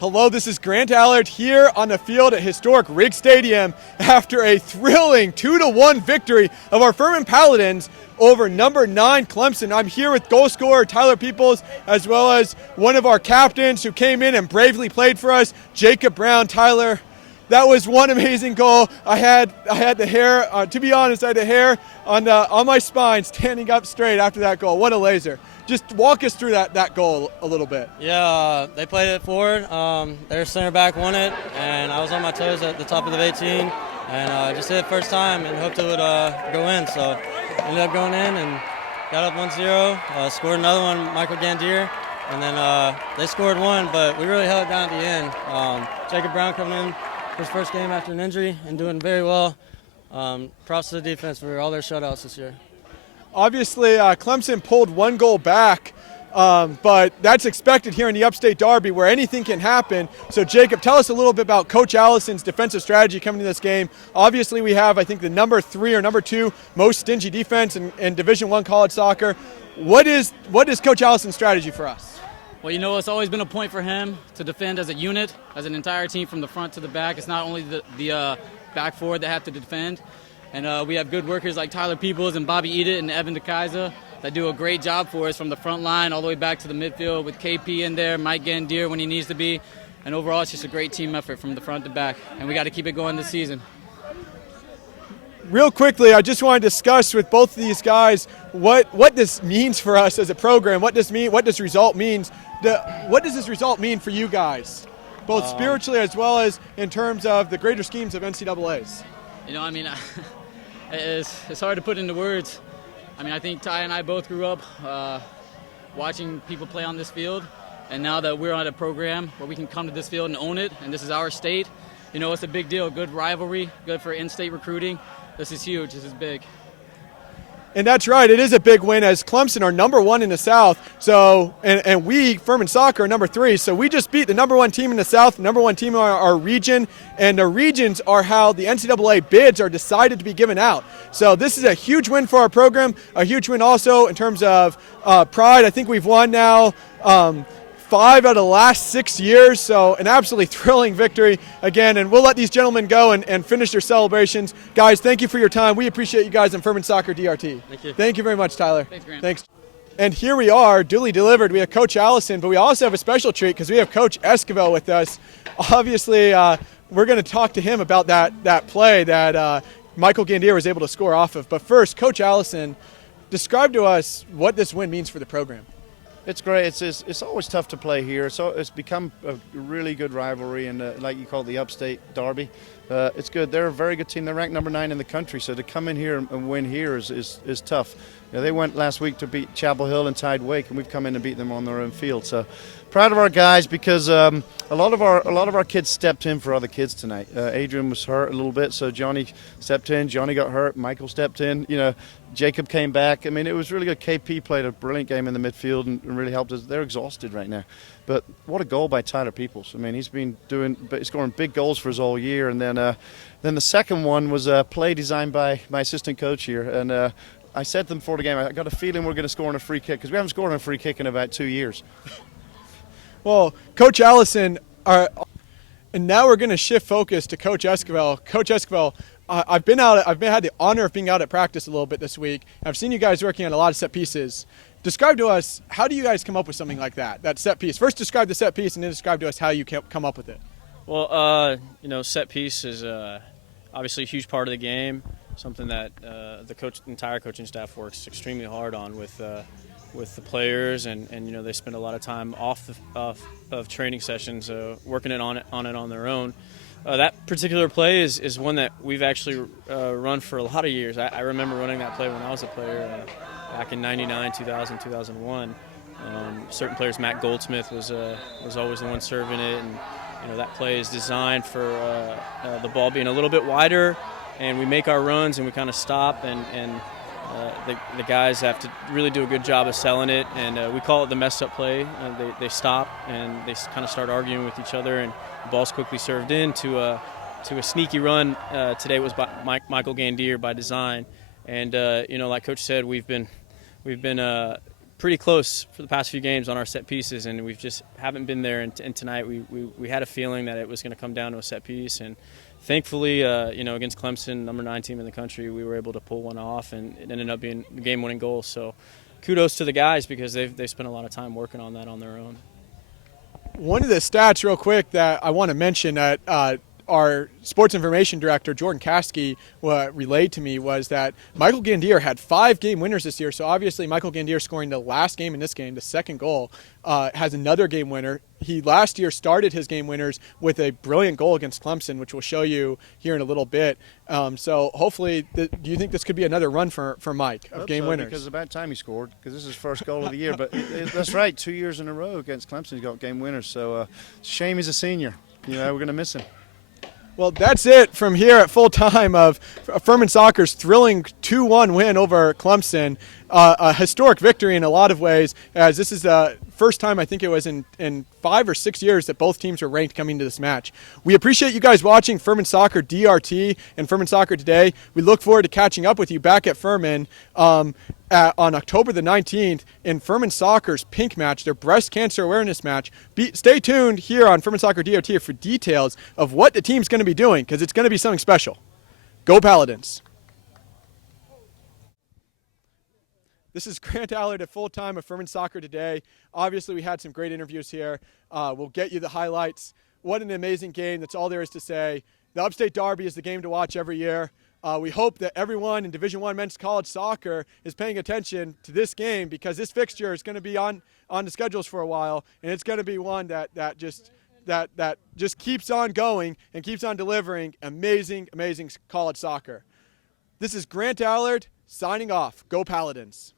Hello, this is Grant Allard here on the field at historic Riggs Stadium after a thrilling 2-1 victory of our Furman Paladins over number 9 Clemson. I'm here with goal scorer Tyler Peoples, as well as one of our captains who came in and bravely played for us, Jacob Brown. Tyler, that was one amazing goal. I had the hair, to be honest, I had the hair on my spine standing up straight after that goal. What a laser. Just walk us through that goal a little bit. Yeah, they played it forward. Their center back won it, and I was on my toes at the top of the 18, and just hit it first time and hoped it would go in. So ended up going in and got up 1-0, scored another one, Michael Gandier, and then they scored one, but we really held it down at the end. Jacob Brown coming in for his first game after an injury and doing very well. Props to the defense for all their shutouts this year. Obviously, Clemson pulled one goal back, but that's expected here in the Upstate Derby where anything can happen. So, Jacob, tell us a little bit about Coach Allison's defensive strategy coming to this game. Obviously, we have, I think, the number 3 or number 2 most stingy defense in Division I college soccer. What is Coach Allison's strategy for us? Well, you know, it's always been a point for him to defend as a unit, as an entire team from the front to the back. It's not only the back forward that have to defend. And we have good workers like Tyler Peoples and Bobby Edit and Evan DeKaiser that do a great job for us from the front line all the way back to the midfield with KP in there, Mike Gandier when he needs to be. And overall, it's just a great team effort from the front to back. And we got to keep it going this season. Real quickly, I just want to discuss with both of these guys what this means for us as a program, what this result means. What does this result mean for you guys, both spiritually as well as in terms of the greater schemes of NCAAs? You know, I mean, it's hard to put into words. I mean, I think Ty and I both grew up watching people play on this field, and now that we're on a program where we can come to this field and own it, and this is our state, you know, it's a big deal. Good rivalry, good for in-state recruiting. This is huge. This is big. And that's right. It is a big win as Clemson are number 1 in the South. So, and we, Furman Soccer, are number 3. So we just beat the number 1 team in the South, number 1 team in our region. And the regions are how the NCAA bids are decided to be given out. So this is a huge win for our program, a huge win also in terms of pride. I think we've won now 5 out of the last 6 years, so an absolutely thrilling victory again, and we'll let these gentlemen go and finish their celebrations. Guys, thank you for your time. We appreciate you guys in Furman Soccer DRT. Thank you. Thank you very much, Tyler. Thanks, Grant. Thanks. And here we are, duly delivered. We have Coach Allison, but we also have a special treat because we have Coach Esquivel with us. Obviously, we're going to talk to him about that play that Michael Gandier was able to score off of. But first, Coach Allison, describe to us what this win means for the program. It's great. It's always tough to play here. So it's become a really good rivalry, and like you call it, the Upstate Derby. It's good. They're a very good team. They're ranked number 9 in the country. So to come in here and win here is tough. You know, they went last week to beat Chapel Hill and tied Wake, and we've come in and beat them on their own field. So proud of our guys because a lot of our kids stepped in for other kids tonight. Adrian was hurt a little bit, so Johnny stepped in. Johnny got hurt. Michael stepped in. You know, Jacob came back. I mean, it was really good. KP played a brilliant game in the midfield and really helped us. They're exhausted right now. But what a goal by Tyler Peoples. I mean, he's been scoring big goals for us all year. And then the second one was a play designed by my assistant coach here. And I said to them before the game, I got a feeling we're going to score on a free kick because we haven't scored on a free kick in about 2 years. Well, Coach Allison, and now we're going to shift focus to Coach Esquivel. Coach Esquivel, I've had the honor of being out at practice a little bit this week. I've seen you guys working on a lot of set pieces. Describe to us, how do you guys come up with something like that set piece? First, describe the set piece, and then describe to us how you come up with it. Well, you know, set piece is obviously a huge part of the game. Something that the entire coaching staff works extremely hard on with the players, and you know, they spend a lot of time off of training sessions working on their own. That particular play is one that we've actually run for a lot of years. I remember running that play when I was a player back in '99, 2000, 2001. Certain players, Matt Goldsmith was always the one serving it, and you know, that play is designed for the ball being a little bit wider, and we make our runs and we kind of stop, and the guys have to really do a good job of selling it, and we call it the messed up play. They stop and they kind of start arguing with each other, and the ball's quickly served in to a sneaky run. Today was by Michael Gandier by design, and you know, like Coach said, we've been pretty close for the past few games on our set pieces, and we just haven't been there. And tonight we had a feeling that it was going to come down to a set piece, and thankfully, against Clemson, number 9 team in the country, we were able to pull one off, and it ended up being a game-winning goal. So kudos to the guys because they've spent a lot of time working on that on their own. One of the stats real quick that I want to mention that our sports information director, Jordan Caskey, relayed to me was that Michael Gandier had 5 game winners this year. So obviously Michael Gandier scoring the last game in this game, the second goal, has another game winner. He last year started his game winners with a brilliant goal against Clemson, which we'll show you here in a little bit. So hopefully, do you think this could be another run for Mike of game winners? Because it's about time he scored, because this is his first goal of the year. But that's right, 2 years in a row against Clemson, he's got game winners. So shame he's a senior. We're going to miss him. Well, that's it from here at full time of Furman Soccer's thrilling 2-1 win over Clemson. A historic victory in a lot of ways, as this is the first time I think it was in 5 or 6 years that both teams were ranked coming to this match. We appreciate you guys watching Furman Soccer DRT and Furman Soccer Today. We look forward to catching up with you back at Furman on October the 19th in Furman Soccer's Pink Match, their breast cancer awareness match. Stay tuned here on Furman Soccer DRT for details of what the team's going to be doing, because it's going to be something special. Go Paladins. This is Grant Allard at full time of Furman Soccer Today. Obviously, we had some great interviews here. We'll get you the highlights. What an amazing game. That's all there is to say. The Upstate Derby is the game to watch every year. We hope that everyone in Division I men's college soccer is paying attention to this game, because this fixture is going to be on the schedules for a while, and it's going to be one that just keeps on going and keeps on delivering amazing college soccer. This is Grant Allard signing off. Go Paladins.